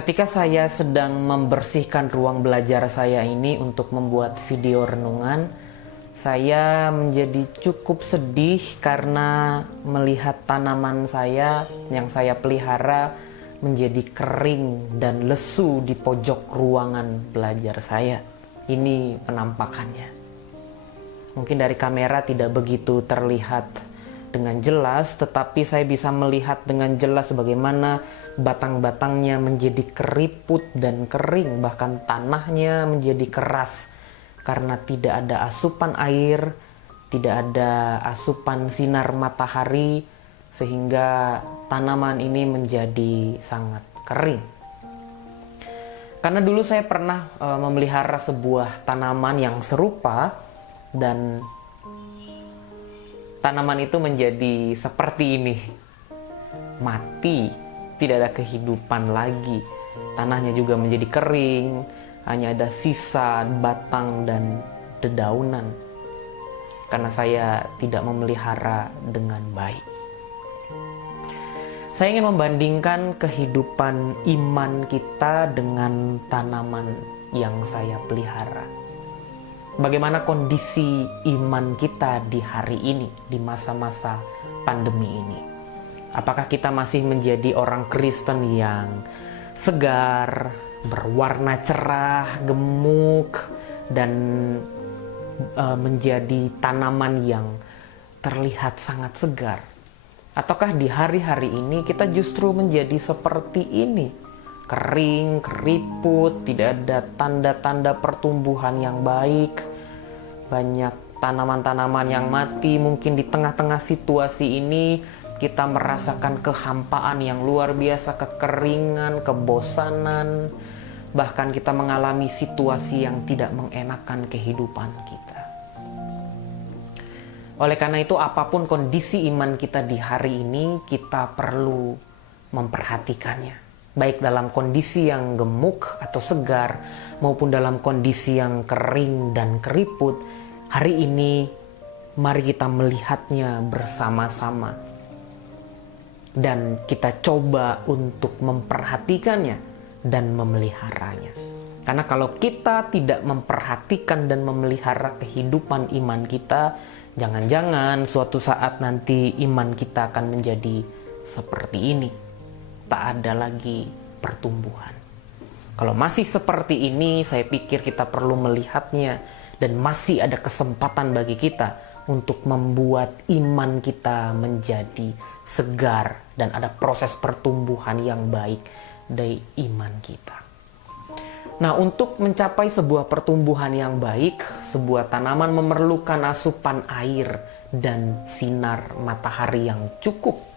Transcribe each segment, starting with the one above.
Ketika saya sedang membersihkan ruang belajar saya ini untuk membuat video renungan, saya menjadi cukup sedih karena melihat tanaman saya yang saya pelihara menjadi kering dan lesu di pojok ruangan belajar saya. Ini penampakannya. Mungkin dari kamera tidak begitu terlihat dengan jelas, tetapi saya bisa melihat dengan jelas bagaimana batang-batangnya menjadi keriput dan kering, bahkan tanahnya menjadi keras karena tidak ada asupan air, tidak ada asupan sinar matahari, sehingga tanaman ini menjadi sangat kering. Karena dulu saya pernah memelihara sebuah tanaman yang serupa, dan tanaman itu menjadi seperti ini, mati, tidak ada kehidupan lagi. Tanahnya juga menjadi kering, hanya ada sisa batang dan dedaunan, karena saya tidak memelihara dengan baik. Saya ingin membandingkan kehidupan iman kita dengan tanaman yang saya pelihara. Bagaimana kondisi iman kita di hari ini, di masa-masa pandemi ini? Apakah kita masih menjadi orang Kristen yang segar, berwarna cerah, gemuk, dan menjadi tanaman yang terlihat sangat segar? Ataukah di hari-hari ini kita justru menjadi seperti ini? Kering, keriput, tidak ada tanda-tanda pertumbuhan yang baik, banyak tanaman-tanaman yang mati. Mungkin di tengah-tengah situasi ini kita merasakan kehampaan yang luar biasa, kekeringan, kebosanan, bahkan kita mengalami situasi yang tidak mengenakan kehidupan kita. Oleh karena itu, apapun kondisi iman kita di hari ini, kita perlu memperhatikannya. Baik dalam kondisi yang gemuk atau segar, maupun dalam kondisi yang kering dan keriput, hari ini mari kita melihatnya bersama-sama. Dan kita coba untuk memperhatikannya dan memeliharanya. Karena kalau kita tidak memperhatikan dan memelihara kehidupan iman kita, jangan-jangan suatu saat nanti iman kita akan menjadi seperti ini. Tak ada lagi pertumbuhan. Kalau masih seperti ini, saya pikir kita perlu melihatnya dan masih ada kesempatan bagi kita untuk membuat iman kita menjadi segar dan ada proses pertumbuhan yang baik dari iman kita. Nah, untuk mencapai sebuah pertumbuhan yang baik, sebuah tanaman memerlukan asupan air dan sinar matahari yang cukup.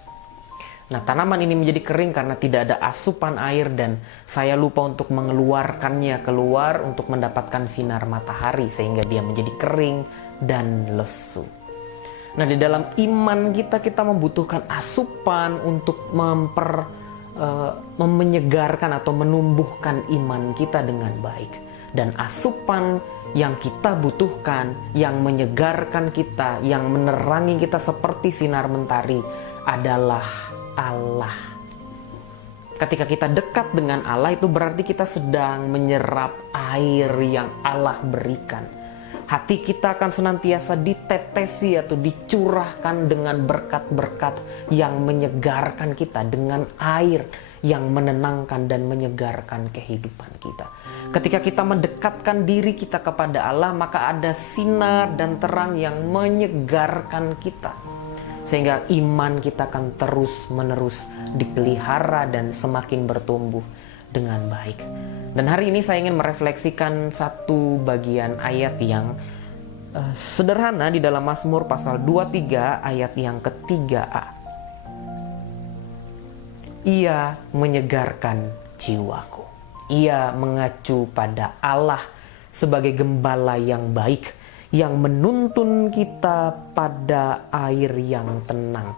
Nah, tanaman ini menjadi kering karena tidak ada asupan air dan saya lupa untuk mengeluarkannya keluar untuk mendapatkan sinar matahari sehingga dia menjadi kering dan lesu. Nah, di dalam iman kita membutuhkan asupan untuk menyegarkan atau menumbuhkan iman kita dengan baik. Dan asupan yang kita butuhkan, yang menyegarkan kita, yang menerangi kita seperti sinar mentari adalah Allah. Ketika kita dekat dengan Allah, itu berarti kita sedang menyerap air yang Allah berikan. Hati kita akan senantiasa ditetesi atau dicurahkan dengan berkat-berkat yang menyegarkan kita, dengan air yang menenangkan dan menyegarkan kehidupan kita. Ketika kita mendekatkan diri kita kepada Allah, maka ada sinar dan terang yang menyegarkan kita. Sehingga iman kita akan terus-menerus dipelihara dan semakin bertumbuh dengan baik. Dan hari ini saya ingin merefleksikan satu bagian ayat yang sederhana di dalam Mazmur pasal 23 ayat yang ke-3a. Ia menyegarkan jiwaku. Ia mengacu pada Allah sebagai gembala yang baik, yang menuntun kita pada air yang tenang.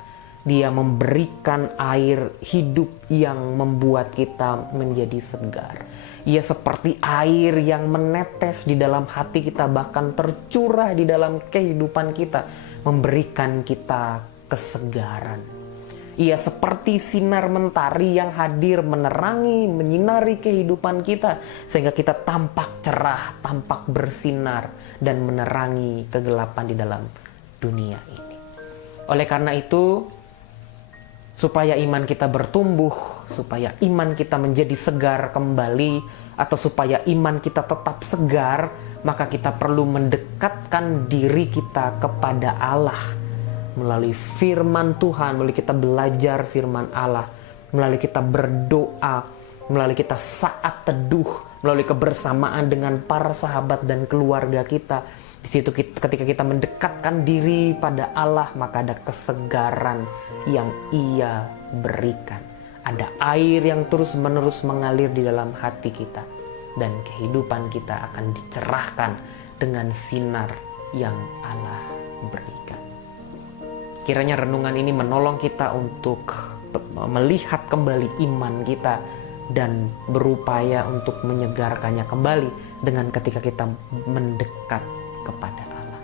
Dia memberikan air hidup yang membuat kita menjadi segar. Ia seperti air yang menetes di dalam hati kita, bahkan tercurah di dalam kehidupan kita, memberikan kita kesegaran. Ia seperti sinar mentari yang hadir menerangi, menyinari kehidupan kita. Sehingga kita tampak cerah, tampak bersinar, dan menerangi kegelapan di dalam dunia ini. Oleh karena itu, supaya iman kita bertumbuh, supaya iman kita menjadi segar kembali, atau supaya iman kita tetap segar, maka kita perlu mendekatkan diri kita kepada Allah melalui firman Tuhan, melalui kita belajar firman Allah, melalui kita berdoa, melalui kita saat teduh, melalui kebersamaan dengan para sahabat dan keluarga kita. Di situ ketika kita mendekatkan diri pada Allah, maka ada kesegaran yang Ia berikan. Ada air yang terus-menerus mengalir di dalam hati kita, dan kehidupan kita akan dicerahkan dengan sinar yang Allah berikan. Kiranya renungan ini menolong kita untuk melihat kembali iman kita dan berupaya untuk menyegarkannya kembali dengan ketika kita mendekat kepada Allah.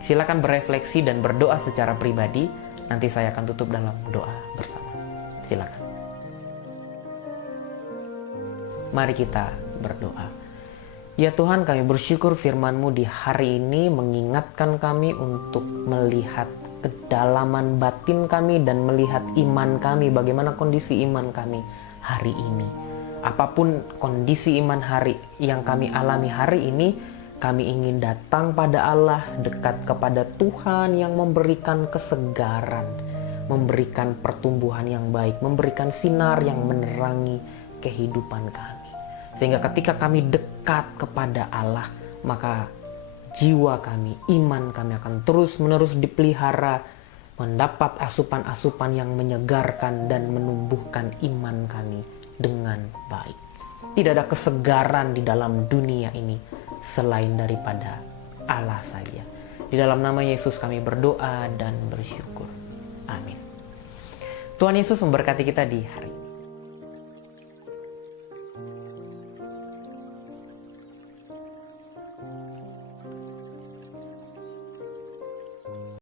Silakan berefleksi dan berdoa secara pribadi. Nanti saya akan tutup dalam doa bersama. Silakan. Mari kita berdoa. Ya Tuhan, kami bersyukur firman-Mu di hari ini mengingatkan kami untuk melihat kedalaman batin kami dan melihat iman kami, bagaimana kondisi iman kami hari ini. Apapun kondisi iman hari yang kami alami hari ini, kami ingin datang pada Allah, dekat kepada Tuhan yang memberikan kesegaran, memberikan pertumbuhan yang baik, memberikan sinar yang menerangi kehidupan kami. Sehingga ketika kami dekat kepada Allah, maka jiwa kami, iman kami akan terus-menerus dipelihara, mendapat asupan-asupan yang menyegarkan dan menumbuhkan iman kami dengan baik. Tidak ada kesegaran di dalam dunia ini selain daripada Allah saja. Di dalam nama Yesus kami berdoa dan bersyukur. Amin. Tuhan Yesus memberkati kita di hari ini.